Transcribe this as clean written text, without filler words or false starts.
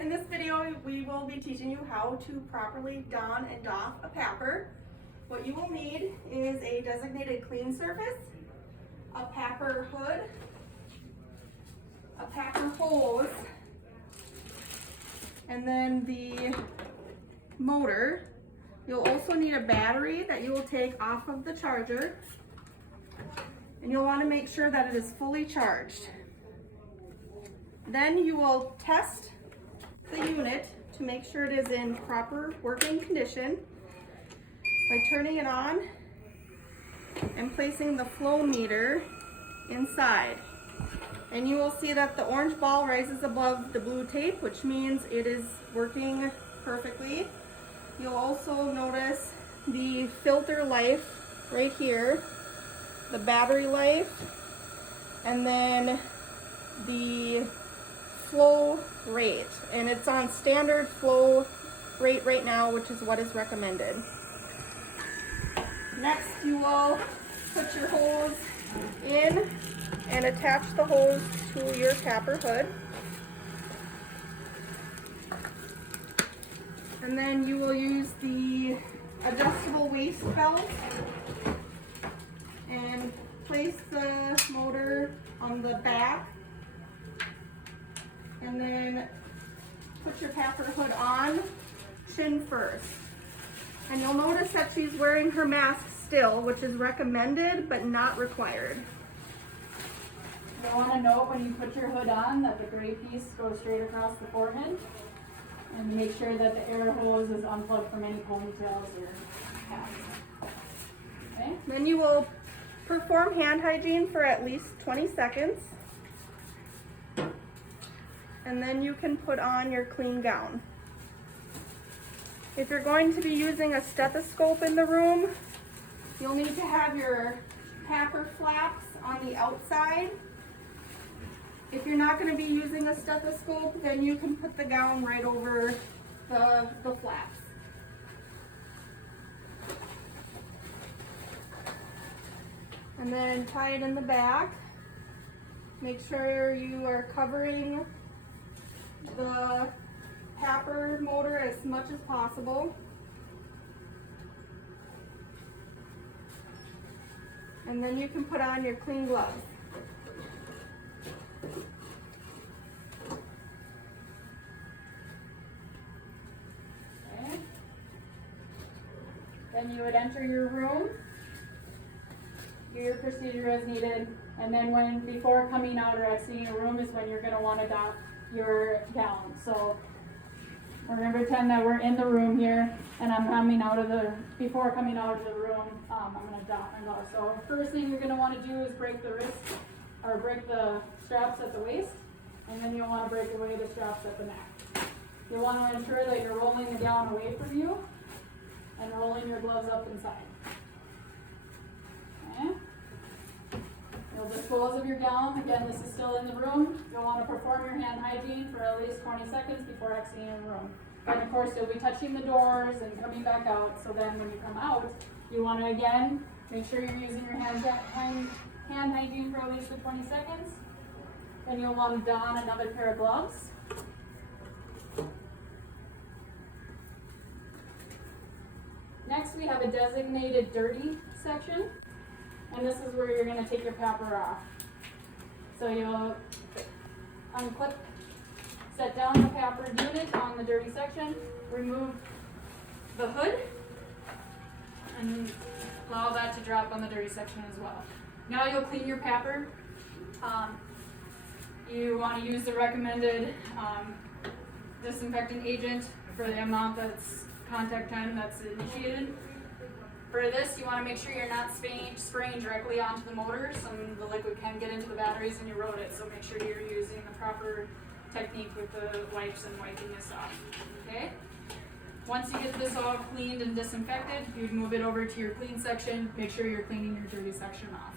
in this video, we will be teaching you how to properly don and doff a papper. What you will need is a designated clean surface, a papper hood, a papper hose, and then the motor. You'll also need a battery that you will take off of the charger, and you'll want to make sure that it is fully charged. Then you will test the unit to make sure it is in proper working condition by turning it on and placing the flow meter inside. And you will see that the orange ball rises above the blue tape, which means it is working perfectly. You'll also notice the filter life right here, the battery life, and then the flow rate. And it's on standard flow rate right now, which is what is recommended. Next, you will put your hose in and attach the hose to your papper hood. And then you will use the adjustable waist belt and place the motor on the back, and then put your papper hood on, chin first. And you'll notice that she's wearing her mask still, which is recommended but not required. You'll want to note when you put your hood on that the gray piece goes straight across the forehead, and make sure that the air hose is unplugged from any ponytails or hats. Okay? Then you will perform hand hygiene for at least 20 seconds. And then you can put on your clean gown. If you're going to be using a stethoscope in the room, you'll need to have your papper flaps on the outside. If you're not going to be using a stethoscope, then you can put the gown right over the flaps. And then tie it in the back. Make sure you are covering the papper motor as much as possible. And then you can put on your clean gloves. Okay. Then you would enter your room, do your procedure as needed, and then before coming out or exiting your room is when you're going to want to doff your gown. So we're going to pretend that we're in the room here, and before coming out of the room, I'm going to doff my glove. So first thing you're going to want to do is break the wrist, or break the straps at the waist, and then you'll want to break away the straps at the neck. You'll want to ensure that you're rolling the gown away from you and rolling your gloves up inside. Okay. You'll dispose of your gown. Again, this is still in the room. You'll want to perform your hand hygiene for at least 20 seconds before exiting the room. And of course, you'll be touching the doors and coming back out. So then when you come out, you want to again make sure you're using your hand hygiene for at least 20 seconds. Then you'll want to don another pair of gloves. Next, we have a designated dirty section. And this is where you're going to take your papper off. So you'll unclip, set down the papper unit on the dirty section, remove the hood, and allow that to drop on the dirty section as well. Now you'll clean your papper. You want to use the recommended disinfectant agent for the amount that's contact time that's initiated. For this, you want to make sure you're not spraying directly onto the motor. Some of the liquid can get into the batteries and erode it, so make sure you're using the proper technique with the wipes and wiping this off. Okay? Once you get this all cleaned and disinfected, you'd move it over to your clean section. Make sure you're cleaning your dirty section off.